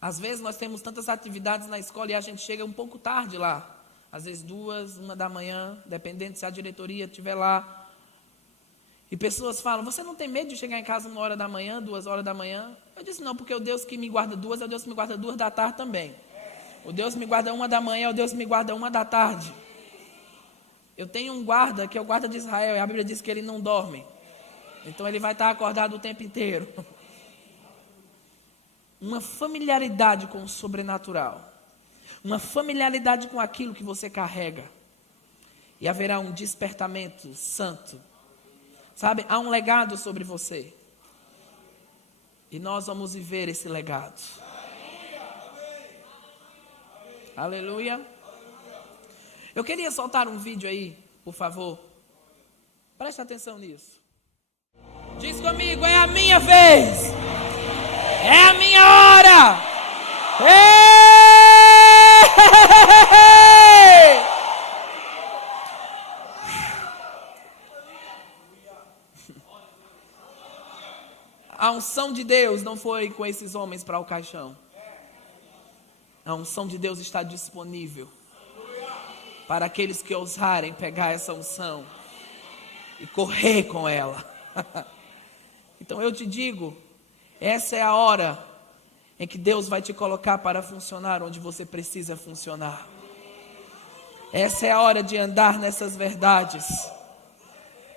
Às vezes nós temos tantas atividades na escola e a gente chega um pouco tarde lá. Às vezes 2, 1 da manhã, dependendo se a diretoria estiver lá. E pessoas falam, você não tem medo de chegar em casa 1 hora da manhã, 2 horas da manhã? Eu disse, não, porque o Deus que me guarda 2 é o Deus que me guarda 2 da tarde também. O Deus que me guarda 1 da manhã é o Deus que me guarda 1 da tarde. Eu tenho um guarda, que é o guarda de Israel, e a Bíblia diz que ele não dorme. Então ele vai estar acordado o tempo inteiro. uma familiaridade com o sobrenatural, uma familiaridade com aquilo que você carrega, e haverá um despertamento santo, sabe? Há um legado sobre você, e nós vamos viver esse legado. Aleluia. Eu queria soltar um vídeo aí, por favor. Preste atenção nisso. Diz comigo, é a minha vez. É a minha hora. Ei! A unção de Deus não foi com esses homens para o caixão. A unção de Deus está disponível para aqueles que ousarem pegar essa unção e correr com ela. Então eu te digo, essa é a hora em que Deus vai te colocar para funcionar onde você precisa funcionar. Essa é a hora de andar nessas verdades.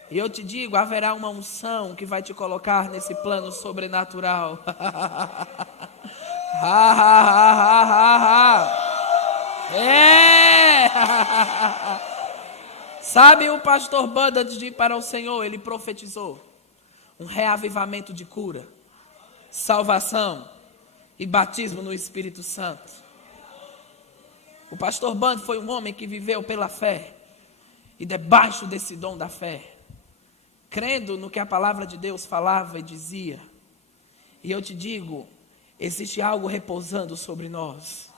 E eu te digo, haverá uma unção que vai te colocar nesse plano sobrenatural. É! Sabe, o pastor Bud, antes de ir para o Senhor, ele profetizou um reavivamento de cura, salvação e batismo no Espírito Santo. O pastor Bud foi um homem que viveu pela fé e debaixo desse dom da fé, crendo no que a palavra de Deus falava e dizia. E eu te digo, existe algo repousando sobre nós,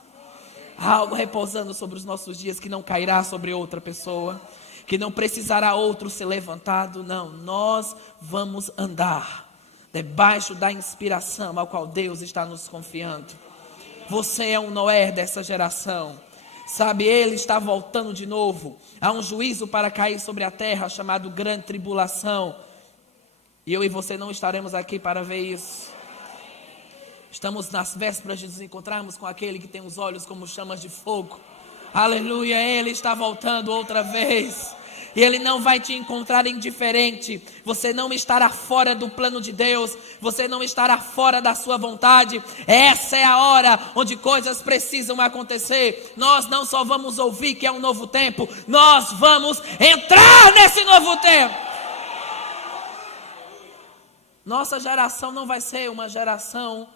algo repousando sobre os nossos dias que não cairá sobre outra pessoa, que não precisará outro ser levantado. Não, nós vamos andar debaixo da inspiração ao qual Deus está nos confiando. Você é um Noé dessa geração, sabe? Ele está voltando de novo. Há um juízo para cair sobre a terra chamado grande tribulação, e eu e você não estaremos aqui para ver isso. Estamos nas vésperas de nos encontrarmos com aquele que tem os olhos como chamas de fogo. Aleluia, Ele está voltando outra vez. E Ele não vai te encontrar indiferente. Você não estará fora do plano de Deus. Você não estará fora da sua vontade. Essa é a hora onde coisas precisam acontecer. Nós não só vamos ouvir que é um novo tempo, nós vamos entrar nesse novo tempo. Nossa geração não vai ser uma geração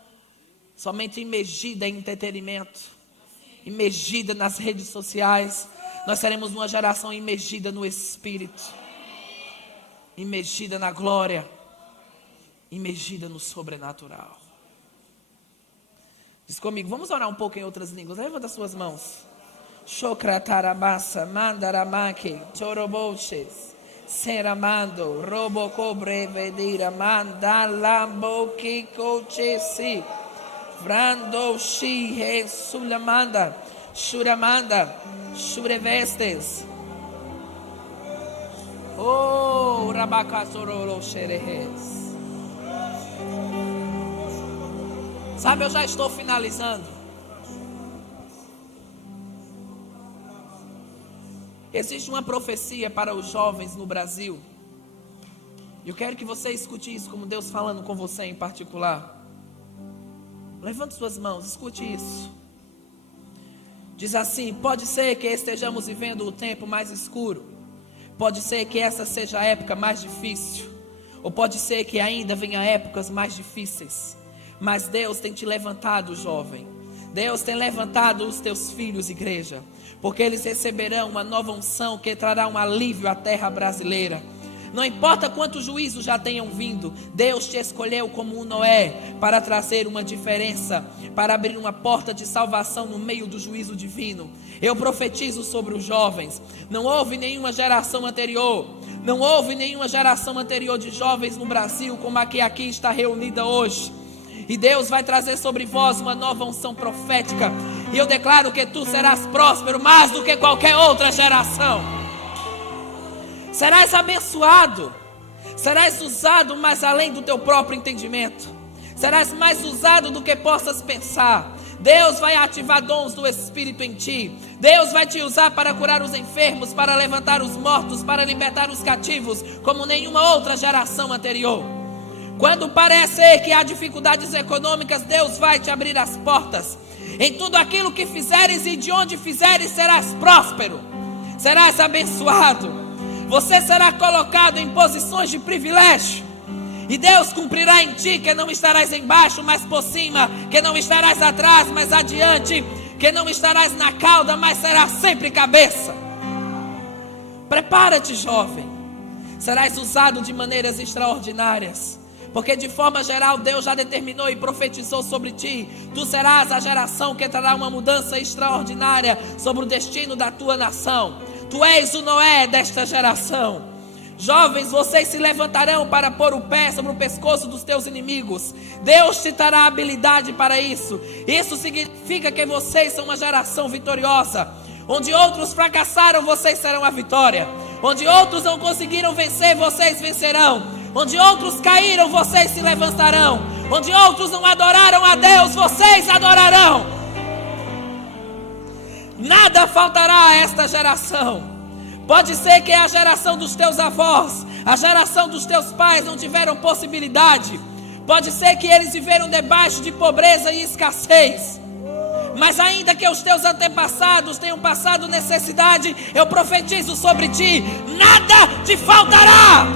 somente imergida em entretenimento, imergida nas redes sociais. Nós seremos uma geração imergida no Espírito, imergida na glória, imergida no sobrenatural. Diz comigo, vamos orar um pouco em outras línguas. Levanta as suas mãos. Shokratarabasa, mandaramake, choroboches, seramando, robocobrevadira, mandalambokikochesi. Brando shi he sulamanda, shuramanda, shurevestes. Oh, rabakasororo xerehes. Sabe, eu já estou finalizando. Existe uma profecia para os jovens no Brasil. Eu quero que você escute isso, como Deus falando com você em particular. Levante suas mãos, escute isso. Diz assim: pode ser que estejamos vivendo o tempo mais escuro, pode ser que essa seja a época mais difícil, ou pode ser que ainda venha épocas mais difíceis, mas Deus tem te levantado, jovem. Deus tem levantado os teus filhos, igreja, porque eles receberão uma nova unção que trará um alívio à terra brasileira. Não importa quantos juízos já tenham vindo, Deus te escolheu como um Noé para trazer uma diferença, para abrir uma porta de salvação no meio do juízo divino. Eu profetizo sobre os jovens. Não houve nenhuma geração anterior, não houve nenhuma geração anterior de jovens no Brasil como a que aqui está reunida hoje. E Deus vai trazer sobre vós uma nova unção profética. E eu declaro que tu serás próspero mais do que qualquer outra geração. Serás abençoado, serás usado mais além do teu próprio entendimento, serás mais usado do que possas pensar. Deus vai ativar dons do Espírito em ti. Deus vai te usar para curar os enfermos, para levantar os mortos, para libertar os cativos, como nenhuma outra geração anterior. Quando parecer que há dificuldades econômicas, Deus vai te abrir as portas. Em tudo aquilo que fizeres e de onde fizeres, serás próspero, serás abençoado. Você será colocado em posições de privilégio. E Deus cumprirá em ti que não estarás embaixo, mas por cima, que não estarás atrás, mas adiante, que não estarás na cauda, mas serás sempre cabeça. Prepara-te, jovem. Serás usado de maneiras extraordinárias. Porque de forma geral Deus já determinou e profetizou sobre ti. Tu serás a geração que trará uma mudança extraordinária sobre o destino da tua nação. Tu és o Noé desta geração. Jovens, vocês se levantarão para pôr o pé sobre o pescoço dos teus inimigos. Deus te dará habilidade para isso. Isso significa que vocês são uma geração vitoriosa. Onde outros fracassaram, vocês serão a vitória. Onde outros não conseguiram vencer, vocês vencerão. Onde outros caíram, vocês se levantarão. Onde outros não adoraram a Deus, vocês adorarão. Nada faltará a esta geração. Pode ser que a geração dos teus avós, a geração dos teus pais não tiveram possibilidade. Pode ser que eles viveram debaixo de pobreza e escassez. Mas ainda que os teus antepassados tenham passado necessidade, eu profetizo sobre ti: nada te faltará.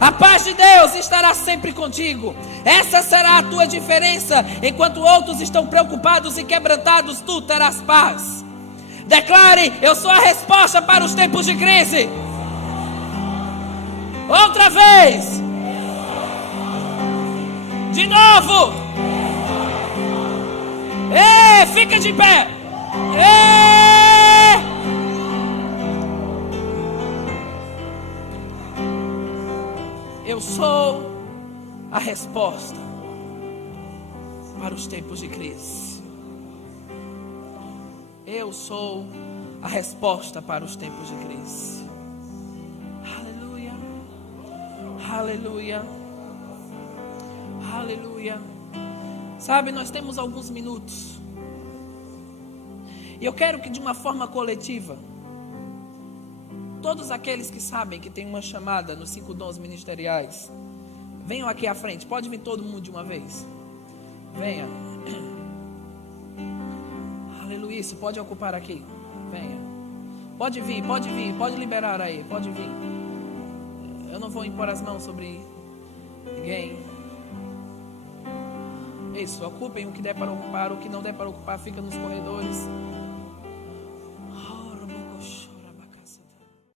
A paz de Deus estará sempre contigo. Essa será a tua diferença. Enquanto outros estão preocupados e quebrantados, tu terás paz. Declare: eu sou a resposta para os tempos de crise. Outra vez. De novo. Ei, fica de pé. Ei. Eu sou a resposta para os tempos de crise. Eu sou a resposta para os tempos de crise. Aleluia. Aleluia. Aleluia. Sabe, nós temos alguns minutos. E eu quero que de uma forma coletiva, todos aqueles que sabem que tem uma chamada nos 5 dons ministeriais, venham aqui à frente. Pode vir todo mundo de uma vez. Venha. Aleluia. Isso, pode ocupar aqui. Venha. Pode vir, pode liberar aí, pode vir. Eu não vou impor as mãos sobre ninguém. Isso, ocupem o que der para ocupar, o que não der para ocupar fica nos corredores.